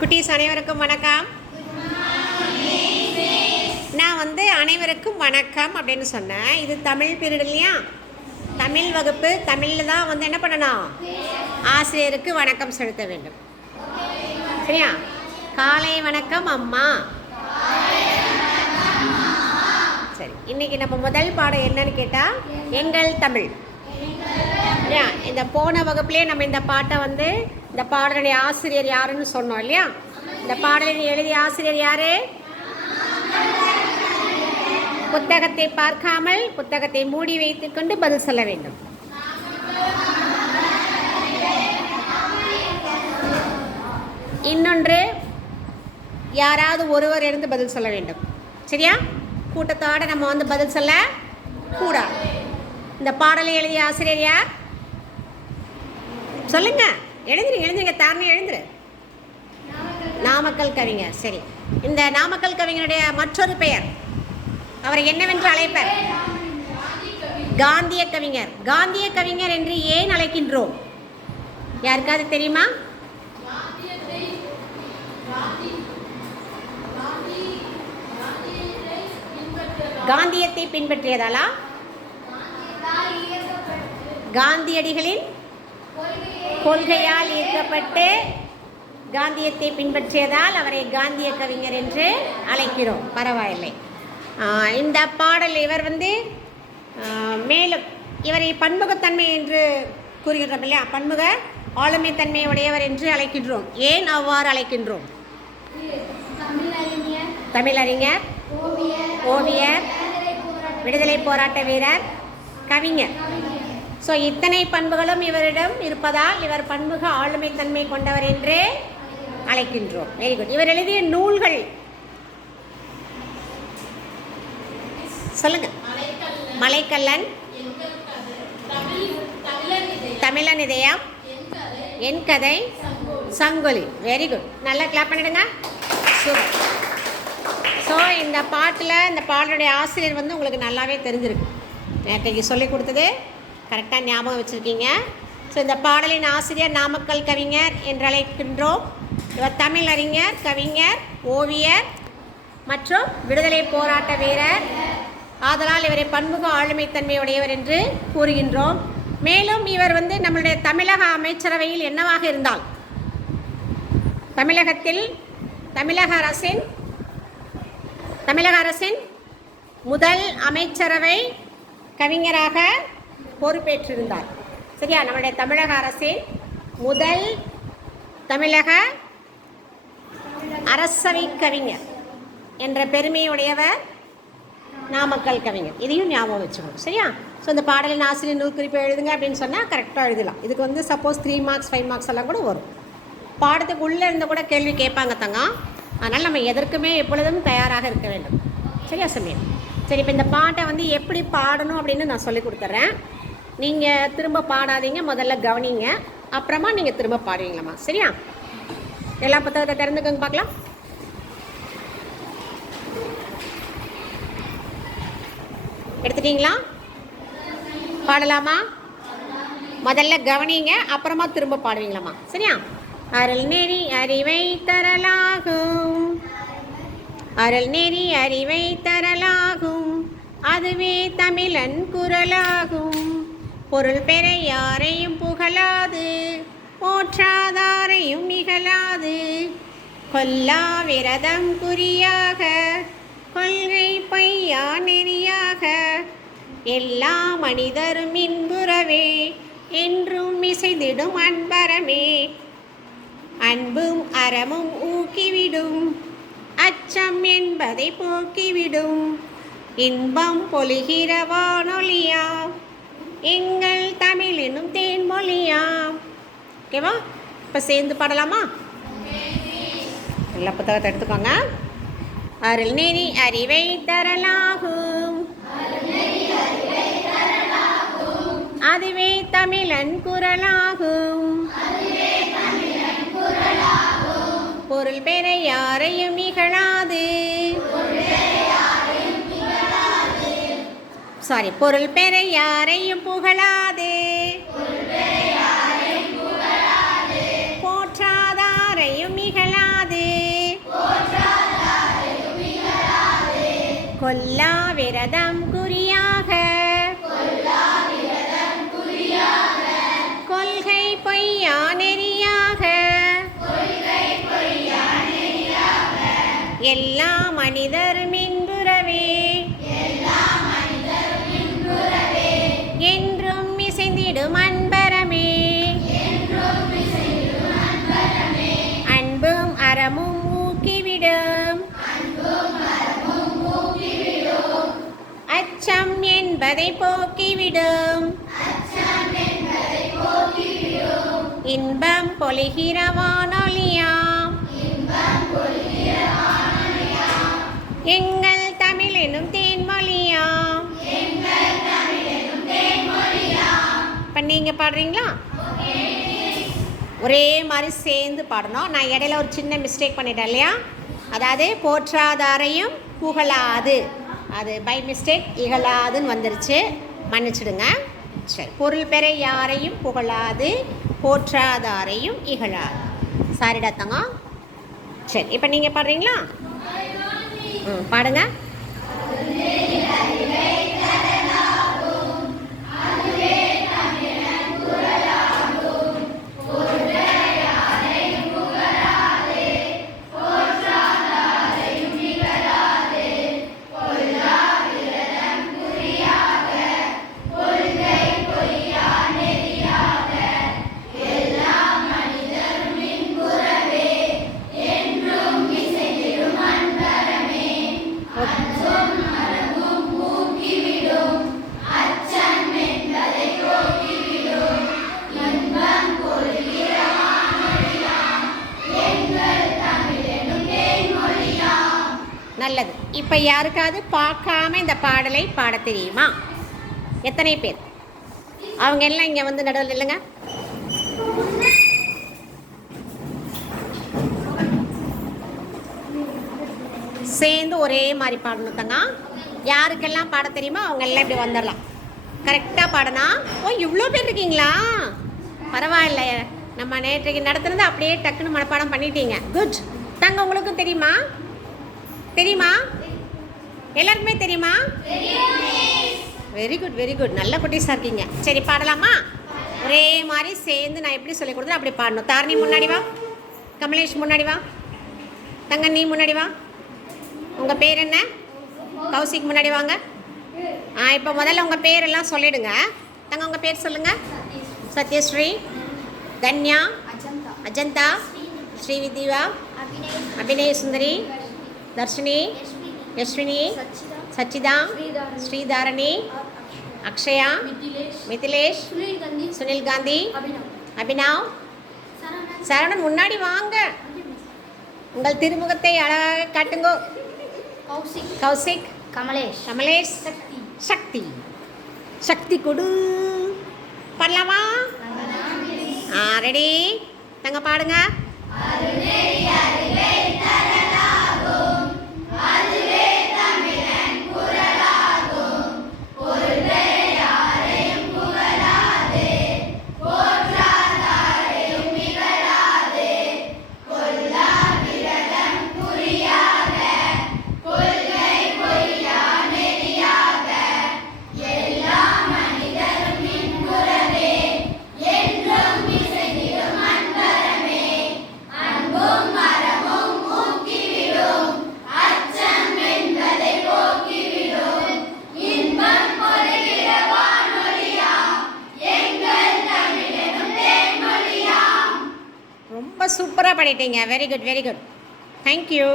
குட்டீஸ் அனைவருக்கும் வணக்கம். நான் அனைவருக்கும் வணக்கம் அப்படின்னு சொன்னேன். இது தமிழ் பீரியட் இல்லையா? தமிழ் வகுப்பு. தமிழில் தான் என்ன பண்ணணும்? ஆசிரியருக்கு வணக்கம் செலுத்த வேண்டும். சரியா? காலை வணக்கம் அம்மா. சரி, இன்னைக்கு நம்ம முதல் பாடம் என்னன்னு கேட்டால் எங்கள் தமிழ். இந்த போன வகுப்புலேயே நம்ம இந்த பாட்டை இந்த பாடலுடைய ஆசிரியர் யாருன்னு சொன்னோம் இல்லையா? இந்த பாடலின் எழுதிய ஆசிரியர் யாரு? புத்தகத்தை பார்க்காமல் புத்தகத்தை மூடி வைத்துக் கொண்டு பதில் சொல்ல வேண்டும். இன்னொன்று, யாராவது ஒருவர் இருந்து பதில் சொல்ல வேண்டும். சரியா? கூட்டத்தோடு நம்ம பதில் சொல்ல கூடாது. இந்த பாடலை எழுதிய ஆசிரியர் யார்? சொல்லுங்க. எழுந்துருங்க தாரணை எழுந்துரு. நாமக்கல் கவிஞர். சரி, இந்த நாமக்கல் கவிஞருடைய மற்றொரு பெயர், அவரை என்னவென்று அழைப்பர்? காந்திய கவிஞர். காந்திய கவிஞர் என்று ஏன் அழைக்கின்றோம்? யாருக்காவது தெரியுமா? காந்தியத்தை பின்பற்றியதாலா? காந்தியடிகளின் கொள்கையால் ஈர்க்கப்பட்டு காந்தியத்தை பின்பற்றியதால் அவரை காந்திய கவிஞர் என்று அழைக்கிறோம். பரவாயில்லை. இந்த பாடல் இவர் மேலும் இவரை பன்முகத்தன்மை என்று கூறுகின்றோம் இல்லையா? பன்முக ஆளுமைத்தன்மை உடையவர் என்று அழைக்கின்றோம். ஏன் அவ்வாறு அழைக்கின்றோம்? தமிழறிஞர், ஓவியர், விடுதலை போராட்ட வீரர், கவிஞர். ஸோ இத்தனை பண்புகளும் இவரிடம் இருப்பதால் இவர் பன்முக ஆளுமைத்தன்மை கொண்டவர் என்று அழைக்கின்றோம். Very good. இவர் எழுதிய நூல்கள் சொல்லுங்க. மலைக்கல்லன், தமிழன் இதயம், என் கதை, சங்கொலி. Very good. நல்லா கிளாப் பண்ணிடுங்க. சூப்பர். ஸோ இந்த பாட்டில் இந்த பாடலுடைய ஆசிரியர் உங்களுக்கு நல்லாவே தெரிஞ்சிருக்கு. நேற்றைக்கு சொல்லி கொடுத்தது கரெக்டாக ஞாபகம் வச்சுருக்கீங்க. ஸோ இந்த பாடலின் ஆசிரியர் நாமக்கல் கவிஞர் என்று அழைக்கின்றோம். இவர் தமிழ் அறிஞர், கவிஞர், ஓவியர் மற்றும் விடுதலை போராட்ட வீரர். ஆதலால் இவரை பன்முக ஆளுமைத்தன்மை உடையவர் என்று கூறுகின்றோம். மேலும் இவர் நம்மளுடைய தமிழக அமைச்சரவையில் என்னவாக இருந்தால், தமிழகத்தில் தமிழக அரசின் முதல் அமைச்சரவை கவிஞராக பொறுப்பேற்றிருந்தார். சரியா? நம்முடைய தமிழக அரசின் முதல் தமிழக அரசவை கவிஞர் என்ற பெருமையுடையவர் நாமக்கல் கவிஞர். இதையும் ஞாபகம் வச்சுக்கணும். சரியா? ஸோ இந்த பாடலின் ஆசிரியர் நூல் குறிப்பை எழுதுங்க அப்படின்னு சொன்னால் கரெக்டாக எழுதலாம். இதுக்கு சப்போஸ் 3 மார்க்ஸ் 5 மார்க்ஸ் எல்லாம் கூட வரும். பாடத்துக்கு உள்ளே இருந்து கூட கேள்வி கேட்பாங்க தங்க. அதனால் நம்ம எதற்குமே எப்பொழுதும் தயாராக இருக்க வேண்டும். சரியா சொன்னேன்? சரி, இப்போ இந்த பாட்டை எப்படி பாடணும் அப்படின்னு நான் சொல்லி கொடுத்துட்றேன். நீங்கள் திரும்ப பாடாதீங்க, முதல்ல கவனிங்க, அப்புறமா நீங்கள் திரும்ப பாடுவீங்களாம்மா. சரியா? எல்லா புத்தகத்தை திறந்துக்கோங்க பார்க்கலாம். எடுத்துட்டீங்களா? பாடலாமா? முதல்ல கவனிங்க, அப்புறமா திரும்ப பாடுவீங்களாம்மா. சரியா? அருள் நெறி அறிவை தரலாகும், அருள் நெறி அறிவை தரலாகும், அதுவே தமிழன் குரலாகும். பொருள் பெற யாரையும் புகழாது, போற்றாதாரையும் நிகழாது. கொல்லா விரதம் குறியாக, கொள்கை பொய்யா நெறியாக, எல்லா மனிதரும் இன்புறவே, என்றும் இசைந்திடும் அன்பரமே. அன்பும் அறமும் ஊக்கிவிடும், அச்சம் என்பதை போக்கிவிடும். இன்பம் பொலிகிற வானொலியாம், எங்கள் தமிழ் என்னும் தேன்மொழியாம். ஓகேவா? இப்போ சேர்ந்து பாடலாமா? எல்லா புத்தகத்தை எடுத்துக்கோங்க. அருள் நெறி அறிவை தரலாகும், அதுவே தமிழன் குரலாகும். பொருள் பெற யாரையும் இகழாது, பொருள் பெற யாரையும் புகழாது, போற்றாதாரையும் இகழாது. கொல்லா விரதம் குறியாக கொள்கை பொய்யா நெறியாக எல்லா மனிதர் மின்புறவே என்றும் இசைந்திடும் அன்பரமே அன்பும் அறமும் ஊக்கிவிடும் அச்சம் என்பதை போக்கிவிடும் இன்பம் பொழிகிற வானொலியாம் எங்கள் தமிழ் எனும் தேன்மொழியாம். இப்போ நீங்கள் பாடுறீங்களா? ஒரே மாதிரி சேர்ந்து பாடணும். நான் இடையில ஒரு சின்ன மிஸ்டேக் பண்ணிட்டேன் இல்லையா? அதாவது போற்றாதாரையும் புகழாது, அது பை மிஸ்டேக் இகழாதுன்னு வந்துருச்சு, மன்னிச்சிடுங்க. சரி, பொருள் பெற யாரையும் புகழாது போற்றாதாரையும் இகழாது. சாரிடா தங்கம். சரி, இப்போ நீங்கள் பாடுறீங்களா? பாடுங்க. நல்லது. இப்போ யாருக்காவது பார்க்காம இந்த பாடலை பாட தெரியுமா? எத்தனை பேர்? அவங்க எல்லாம் இங்கே வந்து நடுவில் இல்லைங்க. சேர்ந்து ஒரே மாதிரி பாடணும் தங்க. யாருக்கெல்லாம் பாட தெரியுமோ அவங்க எல்லாம் இப்படி வந்துடலாம். கரெக்டாக பாடனா. ஓ, இவ்வளோ பேர் இருக்கீங்களா? பரவாயில்ல, நம்ம நேற்றைக்கு நடத்துனது அப்படியே டக்குன்னு மனப்பாடம் பண்ணிட்டீங்க. குட். தங்க உங்களுக்கும் தெரியுமா? தெரியுமா? எல்லாருக்குமே தெரியுமா? Very good, very good. நல்ல குட்டீஸாக இருக்கீங்க. சரி, பாடலாமா? ஒரே மாதிரி சேர்ந்து நான் எப்படி சொல்லி கொடுத்தேன் அப்படி பாடணும். தாரணி முன்னாடி வா, கமலேஷ் முன்னாடி வா, தங்க நீ முன்னாடி வா. உங்கள் பேர் என்ன? கௌசிக் முன்னாடி வாங்க. இப்போ முதல்ல உங்கள் பேரெல்லாம் சொல்லிடுங்க. தங்க உங்கள் பேர் சொல்லுங்கள். சத்யஸ்ரீ, தன்யா, அஜந்தா, ஸ்ரீவித்யா, அபிநய சுந்தரி, தர்ஷினி, யஸ்வினி, சச்சிதா, ஸ்ரீதாரணி, அக்ஷயா, மிதிலேஷ், சுனில் காந்தி, அபினவ், சரவணன் முன்னாடி வாங்க. உங்கள் திருமுகத்தை அழகாக காட்டுங்கோ. கௌசிக், கமலேஷ், சக்தி. சக்தி கொடு. பாடலாமா? ரெடி? தங்க பாடுங்க. ரொம்ப சூப்பராக பாடிட்டீங்க. Very good, very good. Thank you.